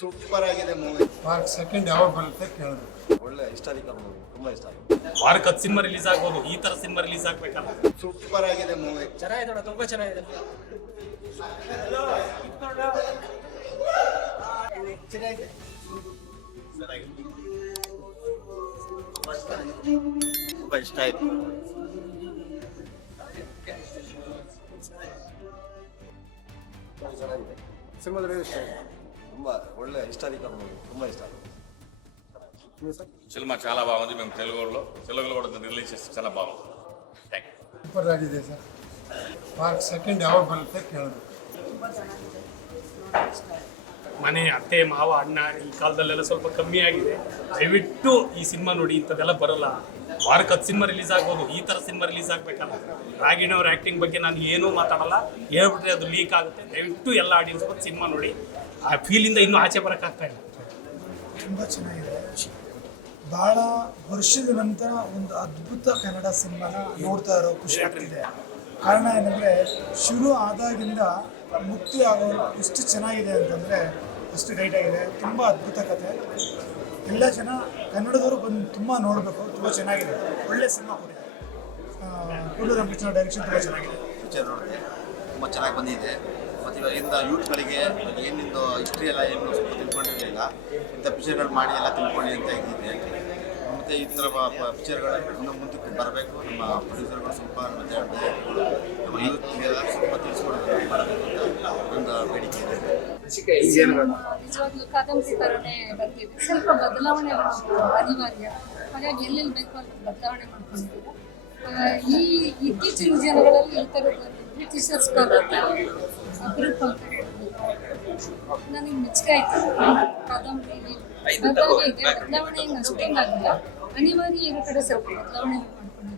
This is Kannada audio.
ಸೂಪರ್ ಆಗಿದೆ ಮೂವಿ. ಮಾರ್ಕ್ ಸೆಕೆಂಡ್ ಯಾವಾಗ ಬರುತ್ತೆ ಕೇಳಿದ್ರು. ಒಳ್ಳೆ ಹಿಸ್ಟಾರಿಕಲ್ ಮೂವಿ, ತುಂಬಾ ಇಷ್ಟ ಆಗಿದೆ. ವಾರಕ್ಕೆ 10 ಸಿನಿಮಾ ರಿಲೀಸ್ ಆಗ್ಬೋದು, ಈ ತರ ಸಿನಿಮಾ ರಿಲೀಸ್ ಆಗ್ಬೇಕಲ್ಲ. ಸೂಪರ್ ಆಗಿದೆ ಮೂವಿ. ಚೆನ್ನಾಗಿದೆ, ತುಂಬಾ ಚೆನ್ನಾಗಿದೆ. ತುಂಬಾ ಇಷ್ಟ ಆಯ್ತು. ಸಿನಿಮಾದಲ್ಲಿ ಇಷ್ಟ ಆಯ್ತು. ತುಂಬಾ ಒಳ್ಳೆ ಹಿಸ್ಟಾರಿಕಲ್ ಮೂವಿ, ತುಂಬಾ ఇష్ట ఆಗಿದೆ. సినిమా చాలా బాగుంది. మేము తెలుగులో కూడా రిలీజ్ చేస్తే చాలా బాగుంది. Thank you. ಸೂಪರ್ ಆಗಿದೆ ಸರ್. ಮಾರ್ಕ್ ಸೆಕೆಂಡ್ ಯಾವಾಗ ಬರುತ್ತೆ ಕೇಳಿದ್ರು. ಮನೆ ಅತ್ತೆ ಮಾವ ಅಣ್ಣ ಈ ಕಾಲದಲ್ಲೆಲ್ಲ ಸ್ವಲ್ಪ ಕಮ್ಮಿ ಆಗಿದೆ. ದಯವಿಟ್ಟು ಈ ಸಿನಿಮಾ ನೋಡಿ, ಇಂಥದ್ದೆಲ್ಲ ಬರಲ್ಲ. ವಾರಕ್ಕೆ 10 ಸಿನಿಮಾ ರಿಲೀಸ್ ಆಗ್ಬೋದು, ಈ ಥರ ಸಿನಿಮಾ ರಿಲೀಸ್ ಆಗಬೇಕಲ್ಲ. ರಾಗಿಣಿ ಅವ್ರ ಆ್ಯಕ್ಟಿಂಗ್ ಬಗ್ಗೆ ನಾನು ಏನೂ ಮಾತಾಡಲ್ಲ, ಹೇಳ್ಬಿಟ್ರೆ ಅದು ಲೀಕ್ ಆಗುತ್ತೆ. ದಯವಿಟ್ಟು ಎಲ್ಲ ಆಡಿಯನ್ಸ್ ಬಂದು ಸಿನಿಮಾ ನೋಡಿ. ಆ ಫೀಲಿಂದ ಇನ್ನೂ ಆಚೆ ಬರೋಕ್ಕಾಗ್ತಾ ಇಲ್ಲ. ತುಂಬ ಚೆನ್ನಾಗಿದೆ. ಭಾಳ ವರ್ಷದ ನಂತರ ಒಂದು ಅದ್ಭುತ ಕನ್ನಡ ಸಿನಿಮಾನ ನೋಡ್ತಾ ಇರೋ ಖುಷಿ ಆಗ್ತಿದೆ. ಕಾರಣ ಏನಂದರೆ, ಶುರು ಆದಾಗಿಂದ ಮುಕ್ತಿ ಆಗೋರು ಎಷ್ಟು ಚೆನ್ನಾಗಿದೆ ಅಂತಂದರೆ ಅಷ್ಟು ಟೈಟ್ ಆಗಿದೆ. ತುಂಬ ಅದ್ಭುತ ಕಥೆ. ಎಲ್ಲ ಜನ ಕನ್ನಡದವರು ಬಂದು ತುಂಬ ನೋಡಬೇಕು. ತುಂಬ ಚೆನ್ನಾಗಿದೆ, ಒಳ್ಳೆ ಸಿನಿಮಾ ಕೊಟ್ಟಿದೆ. ಕೂಡಲ ರಾಮಕೃಷ್ಣ ಡೈರೆಕ್ಷನ್ ತುಂಬ ಚೆನ್ನಾಗಿದೆ. ಪಿಕ್ಚರ್ ನೋಡಿದೆ, ತುಂಬ ಚೆನ್ನಾಗಿ ಬಂದಿದೆ. ಮತ್ತು ಇವಾಗಿಂದ ಯೂತ್ಗಳಿಗೆ ಏನಿಂದು ಹಿಸ್ಟ್ರಿ ಎಲ್ಲ ಏನು ಸ್ವಲ್ಪ ತಿಳ್ಕೊಂಡಿರಲಿಲ್ಲ, ಇಂಥ ಪಿಕ್ಚರ್ಗಳು ಮಾಡಿ ಎಲ್ಲ ತಿಳ್ಕೊಳ್ಳಿ ಅಂತ ಇದ್ದಿದೆ. ಮತ್ತು ಈ ಥರ ಪಿಕ್ಚರ್ಗಳು ಇನ್ನೂ ಮುಂದಕ್ಕೆ ಬರಬೇಕು. ನಮ್ಮ ಪ್ರೊಡ್ಯೂಸರ್ಗಳು ಸ್ವಲ್ಪ ಮತ್ತು ನಮ್ಮ ಯೂತ್ಗೆಲ್ಲ ಸ್ವಲ್ಪ ತಿಳಿಸ್ಕೊಡೋದು ಮಾಡಬೇಕು ಅಂತ ಒಂದು ಬೇಡಿಕೆ ಇದೆ. ನಿಜವಾಗ್ಲೂ ಕಾದಂಬರಿ ಥರನೇ ಬರ್ತಿದೆ. ಸ್ವಲ್ಪ ಬದಲಾವಣೆಗಳು ಅನಿವಾರ್ಯ. ಹಾಗಾಗಿ ಎಲ್ಲೆಲ್ಲಿ ಬೇಕೋ ಅಲ್ಲಿ ಬದಲಾವಣೆ ಮಾಡ್ಕೊಂಡಿದ್ದೀವಿ. ಈ ಇತ್ತೀಚಿನ ದಿನಗಳಲ್ಲಿ ಈ ಥರದ ಬ್ರಿಟಿಷರ್ಸ್ ಅಪರೂಪ ಅಂತ ಹೇಳ್ಬೋದು. ನನಗೆ ಮೆಚ್ಚುಗೆ ಆಯ್ತು. ಕಾದಂಬರಿ ಬದಲಾವಣೆ ಇದೆ. ಬದಲಾವಣೆ ಏನು ಅಷ್ಟೇನಾಗಿಲ್ಲ, ಅನಿವಾರ್ಯ ಇರೋ ಕಡೆ ಸ್ವಲ್ಪ ಬದಲಾವಣೆ ಮಾಡ್ಕೊಂಡಿದ್ದೀವಿ.